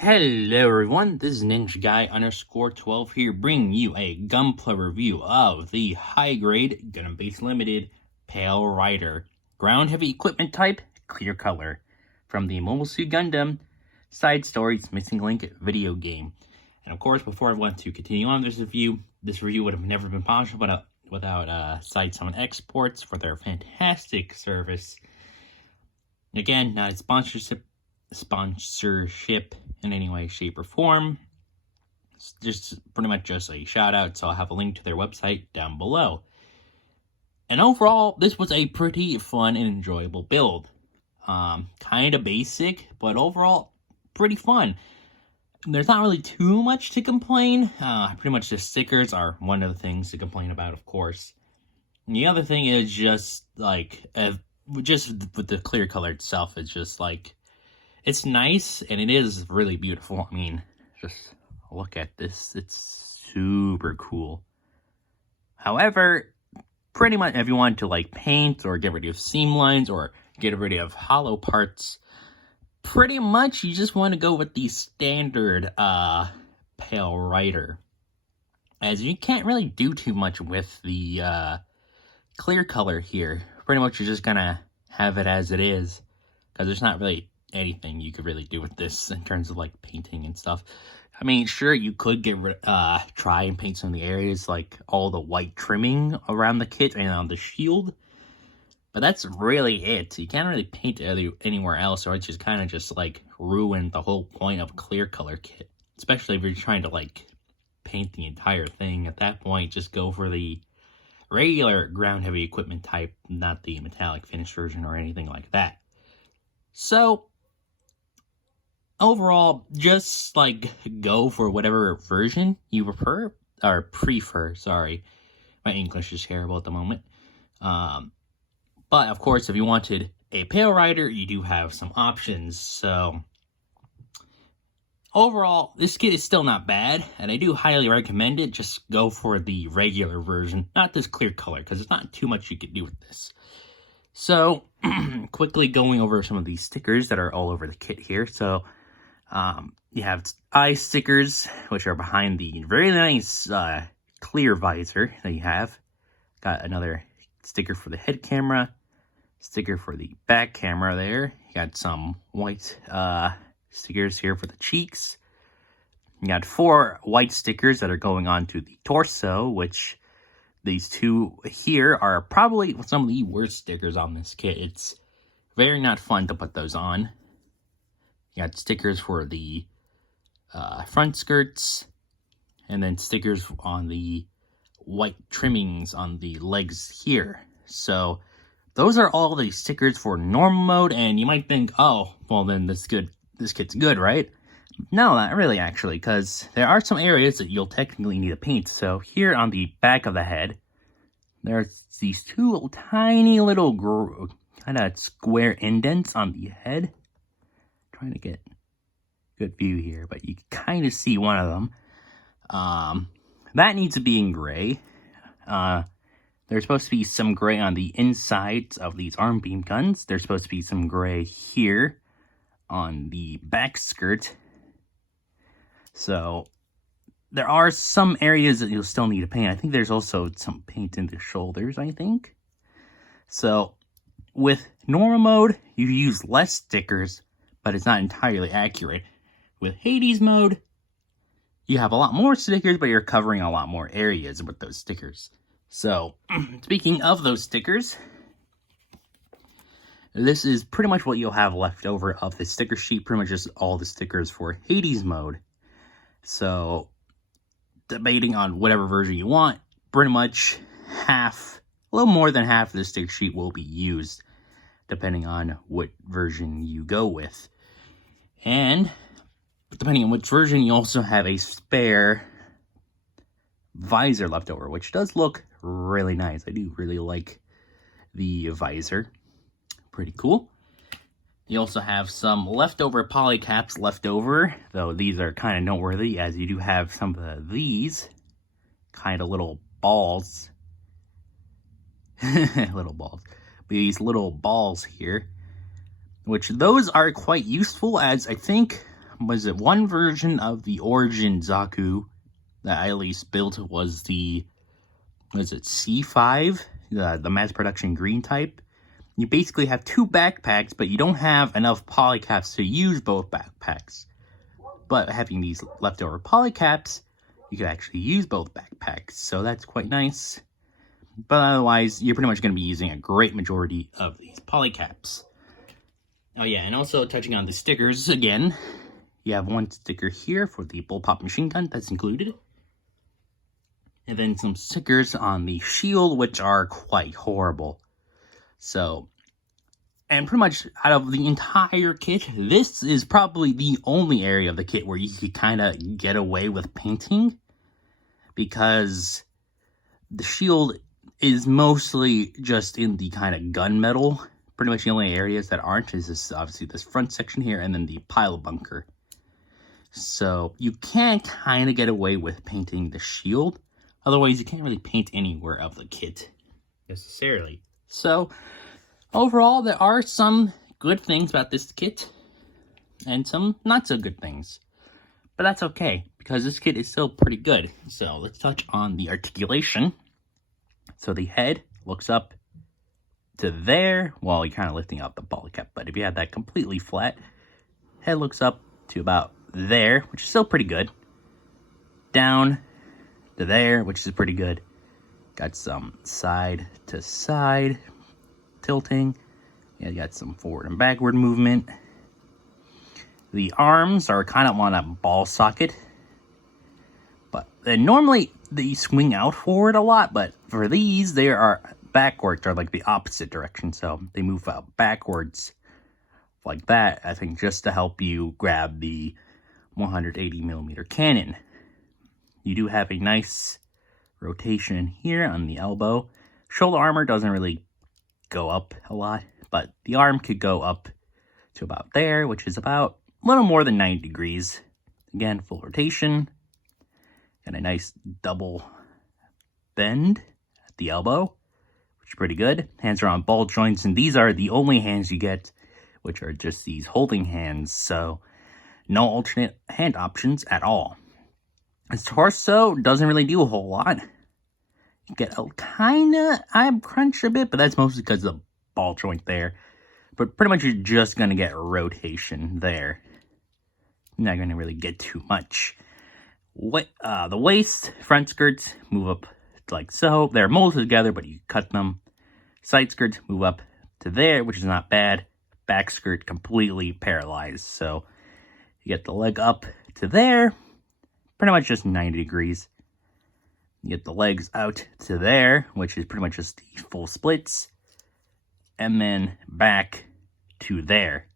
Hello everyone, this is Ninja Guy _12 here, bringing you a gunplay review of the high-grade Gun Base Limited Pale Rider. Ground heavy equipment type, clear color. From the Mobile Suit Gundam Side Stories Missing Link video game. And of course, before I want to continue on this review would have never been possible without Side Summon Exports for their fantastic service. Again, not a sponsorship in any way, shape, or form. It's just pretty much just a shout out, so I'll have a link to their website down below. And overall, this was a pretty fun and enjoyable build. Kind of basic, but overall, pretty fun. There's not really too much to complain. Pretty much the stickers are one of the things to complain about, of course. And the other thing is just, like, just with the clear color itself, it's just, like, it's nice, and it is really beautiful. I mean, just look at this. It's super cool. However, pretty much if you want to, like, paint or get rid of seam lines or get rid of hollow parts, pretty much you just want to go with the standard Pale Rider, as you can't really do too much with the clear color here. Pretty much you're just gonna have it as it is, because there's not really anything you could really do with this in terms of, like, painting and stuff. I mean, sure, you could try and paint some of the areas, like all the white trimming around the kit and on the shield, but that's really it. You can't really paint anywhere else, or it's just kind of just, like, ruin the whole point of a clear color kit, especially if you're trying to, like, paint the entire thing. At that point, just go for the regular ground heavy equipment type, not the metallic finish version or anything like that. So overall, just, like, go for whatever version you prefer, sorry. My English is terrible at the moment. But, of course, if you wanted a Pale Rider, you do have some options. So, overall, this kit is still not bad, and I do highly recommend it. Just go for the regular version, not this clear color, because there's not too much you can do with this. So, quickly going over some of these stickers that are all over the kit here. So, you have eye stickers, which are behind the very nice clear visor that you have. Got another sticker for the head camera, sticker for the back camera there. You got some white stickers here for the cheeks. You got 4 white stickers that are going on to the torso, which these 2 here are probably some of the worst stickers on this kit. It's very not fun to put those on. You got stickers for the front skirts, and then stickers on the white trimmings on the legs here. So those are all the stickers for normal mode, and you might think, oh, well then this kit's good, right? No, not really, actually, because there are some areas that you'll technically need to paint. So here on the back of the head, there's these 2 little tiny little kind of square indents on the head. Trying to get good view here, but you can kind of see one of them. That needs to be in gray. There's supposed to be some gray on the insides of these arm beam guns. There's supposed to be some gray here on the back skirt. So there are some areas that you'll still need to paint. I think there's also some paint in the shoulders, I think. So with normal mode, you use less stickers, but it's not entirely accurate. With Hades mode, you have a lot more stickers, but you're covering a lot more areas with those stickers. So, speaking of those stickers, this is pretty much what you'll have left over of the sticker sheet. Pretty much just all the stickers for Hades mode. So, debating on whatever version you want, pretty much a little more than half of the sticker sheet will be used, depending on what version you go with. And depending on which version, you also have a spare visor left over, which does look really nice. I do really like the visor. Pretty cool. You also have some leftover polycaps left over, though these are kind of noteworthy, as you do have some of these kind of little balls. Little balls. These little balls here, which those are quite useful, as I think was it one version of the origin Zaku that I at least built was the, was it C5, the mass production green type. You basically have two backpacks, but you don't have enough polycaps to use both backpacks. But having these leftover polycaps, you could actually use both backpacks, so that's quite nice. But otherwise, you're pretty much going to be using a great majority of these polycaps. Oh yeah, and also touching on the stickers again, you have one sticker here for the bullpup machine gun that's included. And then some stickers on the shield, which are quite horrible. So, and pretty much out of the entire kit, this is probably the only area of the kit where you could kind of get away with painting. Because the shield is mostly just in the kind of gunmetal. Pretty much the only areas that aren't is this, obviously this front section here and then the pile bunker. So you can kind of get away with painting the shield. Otherwise, you can't really paint anywhere of the kit necessarily. So overall, there are some good things about this kit and some not so good things. But that's okay, because this kit is still pretty good. So let's touch on the articulation. So the head looks up to there, while you're kind of lifting up the polycap. But if you have that completely flat, head looks up to about there, which is still pretty good. Down to there, which is pretty good. Got some side to side tilting. Yeah, you got some forward and backward movement. The arms are kind of on a ball socket. But normally they swing out forward a lot, but for these, they are backwards, or like the opposite direction. So they move out backwards like that, I think, just to help you grab the 180mm cannon. You do have a nice rotation here on the elbow. Shoulder armor doesn't really go up a lot, but the arm could go up to about there, which is about a little more than 90 degrees. Again, full rotation. And a nice double bend at the elbow, which is pretty good. Hands are on ball joints, and these are the only hands you get, which are just these holding hands, so no alternate hand options at all. His torso doesn't really do a whole lot. You get a kind of ab crunch a bit, but that's mostly because of the ball joint there. But pretty much you're just going to get rotation there. You're not going to really get too much. The waist, front skirts move up like so. They're molded together, but you cut them. Side skirts move up to there, which is not bad. Back skirt completely paralyzed. So you get the leg up to there, pretty much just 90 degrees. You get the legs out to there, which is pretty much just the full splits. And then back to there.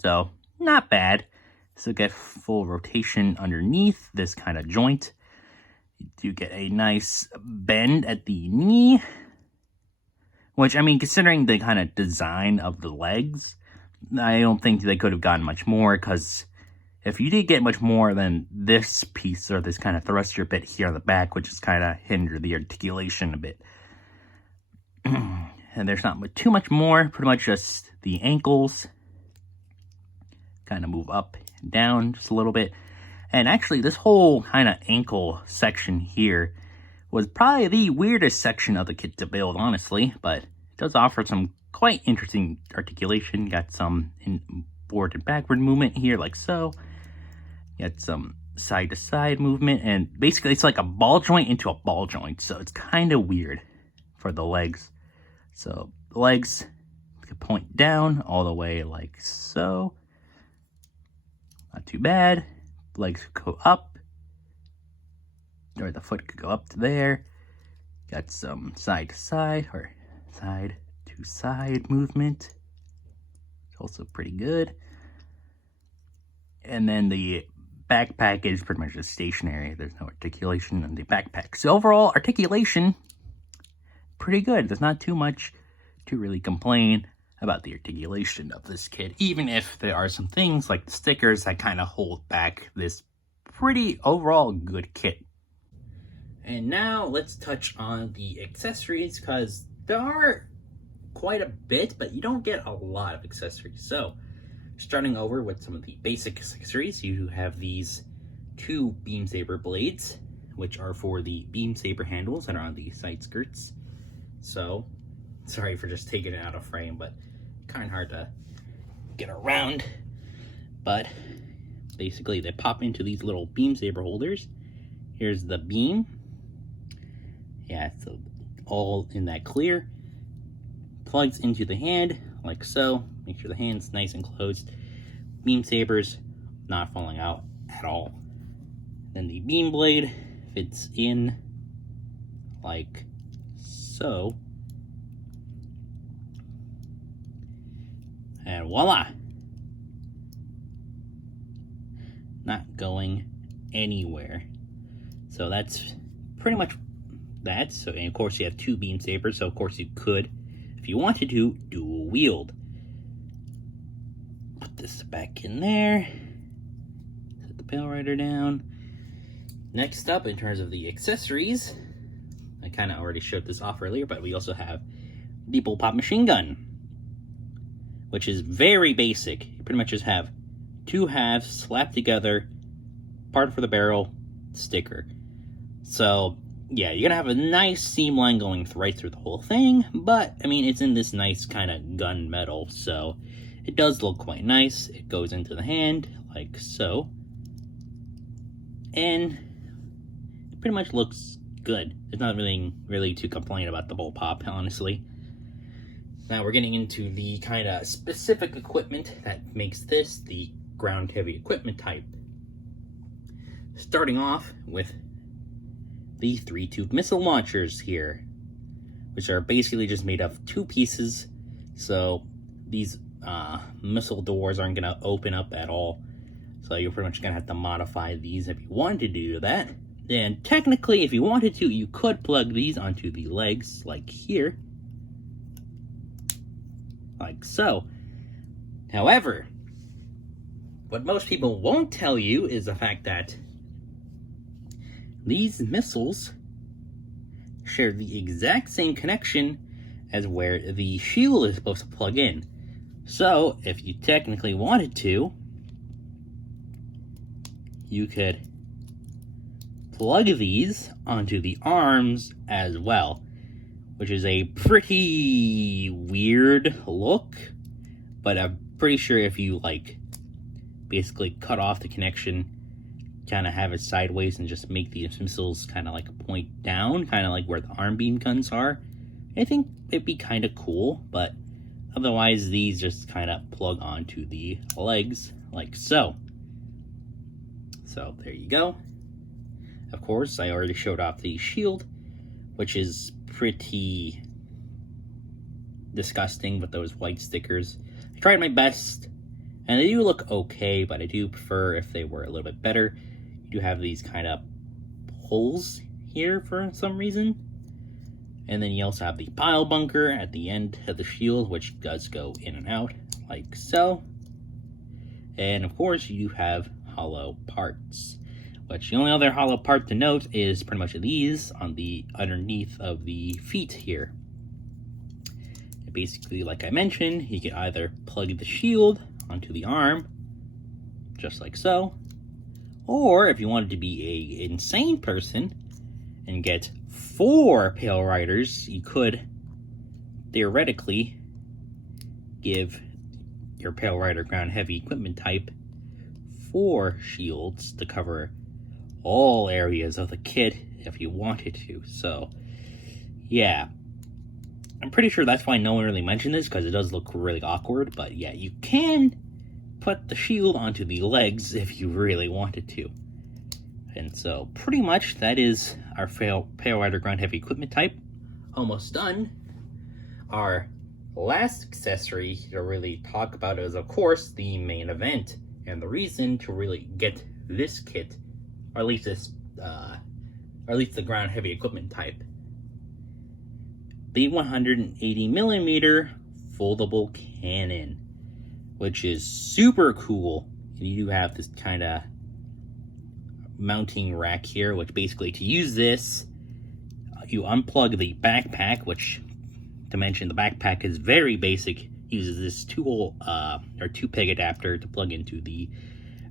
So not bad. So get full rotation underneath this kind of joint. You do get a nice bend at the knee. Which, I mean, considering the kind of design of the legs, I don't think they could have gotten much more, because if you did get much more than this piece, or this kind of thruster bit here on the back, which is kind of hinder the articulation a bit. And there's not too much more, pretty much just the ankles. Kind of move up and down just a little bit. And actually, this whole kind of ankle section here was probably the weirdest section of the kit to build, honestly. But it does offer some quite interesting articulation. Got some forward and backward movement here, like so. Got some side to side movement. And basically, it's like a ball joint into a ball joint. So it's kind of weird for the legs. So the legs could point down all the way like so. Not too bad. Legs could go up. Or the foot could go up to there. Got some side to side, or side to side movement. It's also pretty good. And then the backpack is pretty much just stationary. There's no articulation in the backpack. So overall, articulation, pretty good. There's not too much to really complain about the articulation of this kit, even if there are some things like the stickers that kind of hold back this pretty overall good kit. And now let's touch on the accessories, because there are quite a bit, but you don't get a lot of accessories. So starting over with some of the basic accessories, you have these 2 beam saber blades, which are for the beam saber handles that are on the side skirts. So, sorry for just taking it out of frame, but kind of hard to get around. But basically, they pop into these little beam saber holders. Here's the beam. Yeah, it's all in that clear. Plugs into the hand, like so. Make sure the hand's nice and closed. Beam sabers not falling out at all. Then the beam blade fits in like so. And voila! Not going anywhere. So that's pretty much that. So, and of course you have 2 beam sabers, so of course you could, if you wanted to, dual wield. Put this back in there. Set the Pale Rider down. Next up, in terms of the accessories, I kind of already showed this off earlier, but we also have the bullpup machine gun, which is very basic. You pretty much just have 2 halves slapped together, part for the barrel, sticker. So, yeah, you're gonna have a nice seam line going right through the whole thing, but, I mean, it's in this nice kind of gunmetal, so it does look quite nice. It goes into the hand, like so. And it pretty much looks good. There's not really to complain about the bullpup, honestly. Now we're getting into the kind of specific equipment that makes this the ground heavy equipment type. Starting off with the 3-tube missile launchers here, which are basically just made of 2 pieces, so these missile doors aren't going to open up at all, so you're pretty much going to have to modify these if you wanted to do that. And technically, if you wanted to, you could plug these onto the legs, like here, like so. However, what most people won't tell you is the fact that these missiles share the exact same connection as where the shield is supposed to plug in. So, if you technically wanted to, you could plug these onto the arms as well, which is a pretty weird look, but I'm pretty sure if you, like, basically cut off the connection, kind of have it sideways and just make these missiles kind of like point down, kind of like where the arm beam guns are, I think it'd be kind of cool. But otherwise, these just kind of plug onto the legs like so. So there you go. Of course, I already showed off the shield, which is pretty disgusting with those white stickers. I tried my best, and they do look okay, but I do prefer if they were a little bit better. You do have these kind of holes here for some reason. And then you also have the pile bunker at the end of the shield, which does go in and out, like so. And of course, you do have hollow parts, which the only other hollow part to note is pretty much these on the underneath of the feet here. And basically, like I mentioned, you can either plug the shield onto the arm, just like so, or if you wanted to be a insane person and get 4 Pale Riders, you could theoretically give your Pale Rider ground heavy equipment type 4 shields to cover all areas of the kit if you wanted to. So yeah, I'm pretty sure that's why no one really mentioned this, because it does look really awkward. But yeah, you can put the shield onto the legs if you really wanted to. And so pretty much that is our Pale Rider ground heavy equipment type almost done. Our last accessory to really talk about is, of course, the main event, and the reason to really get this kit, or at least this, or at least the ground heavy equipment type, the 180mm foldable cannon, which is super cool. And you do have this kind of mounting rack here, which basically, to use this, you unplug the backpack, which, to mention, the backpack is very basic. uses this 2-peg adapter to plug into the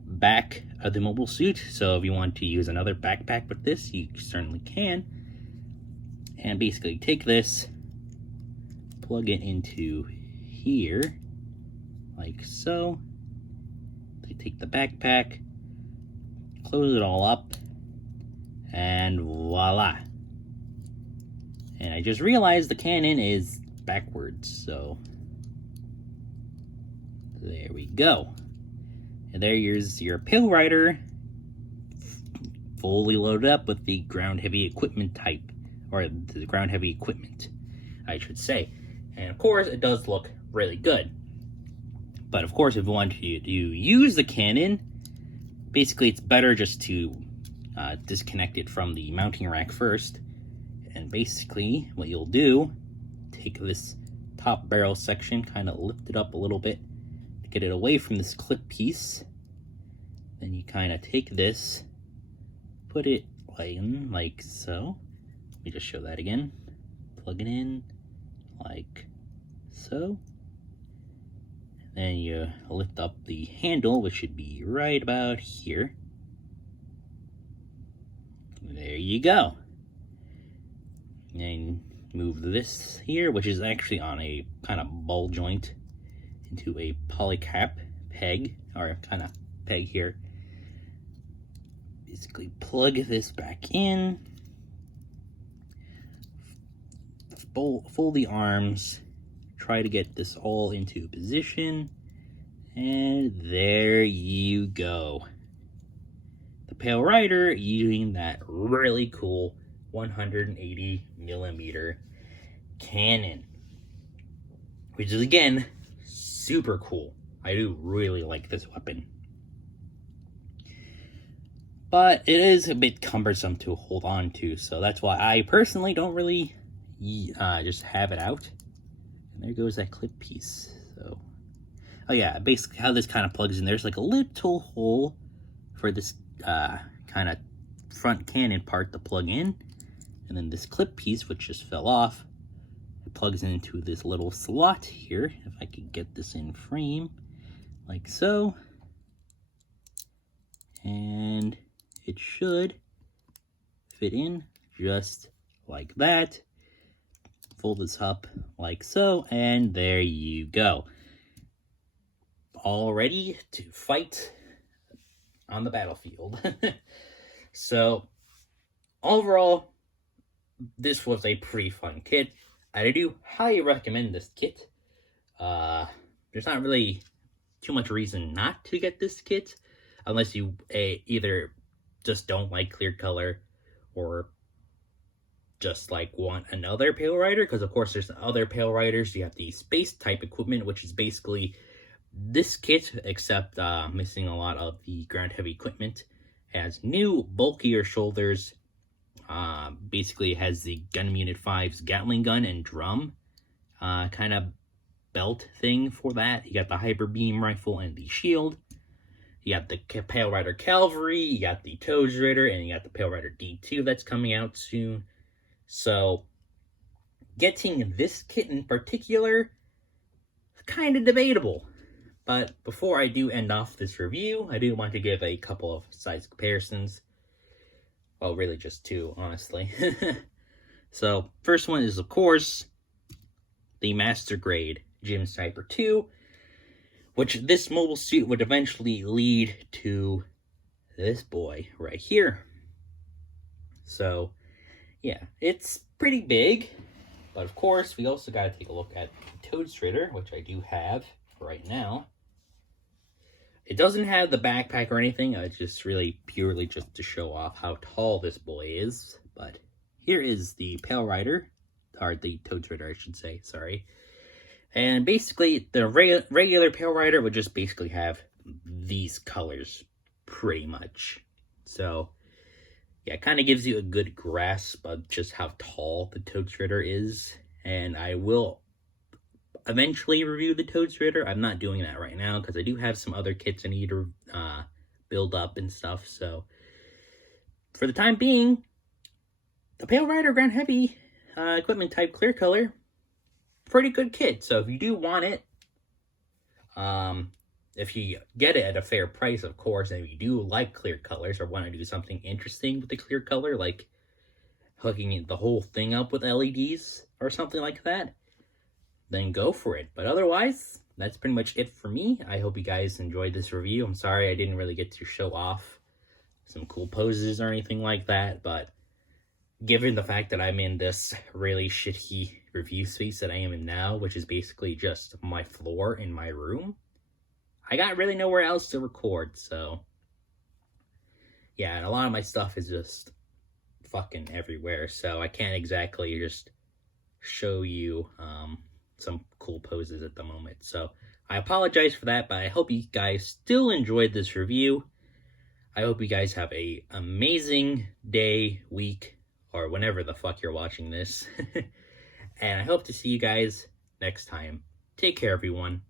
back of the mobile suit. So if you want to use another backpack with this, you certainly can. And basically take this, plug it into here, like so. They take the backpack, close it all up, and voila. And I just realized the cannon is backwards, so there we go. And there's your Pale Rider, fully loaded up with the ground heavy equipment type, or the ground heavy equipment, I should say. And of course, it does look really good. But of course, if you want to use the cannon, basically it's better just to disconnect it from the mounting rack first. And basically, what you'll do, take this top barrel section, kind of lift it up a little bit to get it away from this clip piece. Then you kind of take this, put it like so. Let me just show that again. Plug it in like so. Then you lift up the handle, which should be right about here. There you go. And move this here, which is actually on a kind of ball joint, into a polycap peg, or kind of peg here. Basically plug this back in, fold the arms, try to get this all into position, and there you go. The Pale Rider using that really cool 180mm cannon, which is again super cool. I do really like this weapon, but it is a bit cumbersome to hold on to, so that's why I personally don't really just have it out. And there goes that clip piece. So, oh yeah, basically how this kind of plugs in, there's like a little hole for this kind of front cannon part to plug in. And then this clip piece, which just fell off, it plugs into this little slot here. If I could get this in frame, like so. And it should fit in just like that. Fold this up like so, and there you go. All ready to fight on the battlefield. So, overall, this was a pretty fun kit. I do highly recommend this kit. There's not really too much reason not to get this kit, unless you either just don't like clear color, or just like want another Pale Rider, because of course there's other Pale Riders. You have the space type equipment, which is basically this kit, except missing a lot of the ground heavy equipment. It has new, bulkier shoulders. Basically has the Gun Unit 5's Gatling gun and drum kind of belt thing for that. You got the Hyper Beam rifle and the shield. You got the Pale Rider Cavalry, you got the Toad Rider, and you got the Pale Rider D2 that's coming out soon. So, getting this kit in particular, kind of debatable. But before I do end off this review, I do want to give a couple of size comparisons. Well, really just two, honestly. So, first one is, of course, the Master Grade Gym Sniper 2, which this mobile suit would eventually lead to this boy right here. So, yeah, it's pretty big, but of course, we also got to take a look at the Toad Strider, which I do have right now. It doesn't have the backpack or anything, it's just really purely just to show off how tall this boy is. But here is the Pale Rider, or the Toad Strider, I should say, sorry. And basically, the regular Pale Rider would just basically have these colors, pretty much. So, yeah, it kind of gives you a good grasp of just how tall the Toad Strider is. And I will eventually review the Toad Strider. I'm not doing that right now because I do have some other kits I need to build up and stuff. So, for the time being, the Pale Rider Ground Heavy equipment type clear color, pretty good kit. So if you do want it, If you get it at a fair price, of course, and if you do like clear colors or want to do something interesting with the clear color, like hooking the whole thing up with LEDs or something like that, then go for it. But otherwise, that's pretty much it for me. I hope you guys enjoyed this review. I'm sorry I didn't really get to show off some cool poses or anything like that, but given the fact that I'm in this really shitty review space that I am in now, which is basically just my floor in my room, I got really nowhere else to record, so yeah, and a lot of my stuff is just fucking everywhere, so I can't exactly just show you some cool poses at the moment. So I apologize for that, but I hope you guys still enjoyed this review. I hope you guys have a amazing day, week, or whenever the fuck you're watching this. And I hope to see you guys next time. Take care, everyone.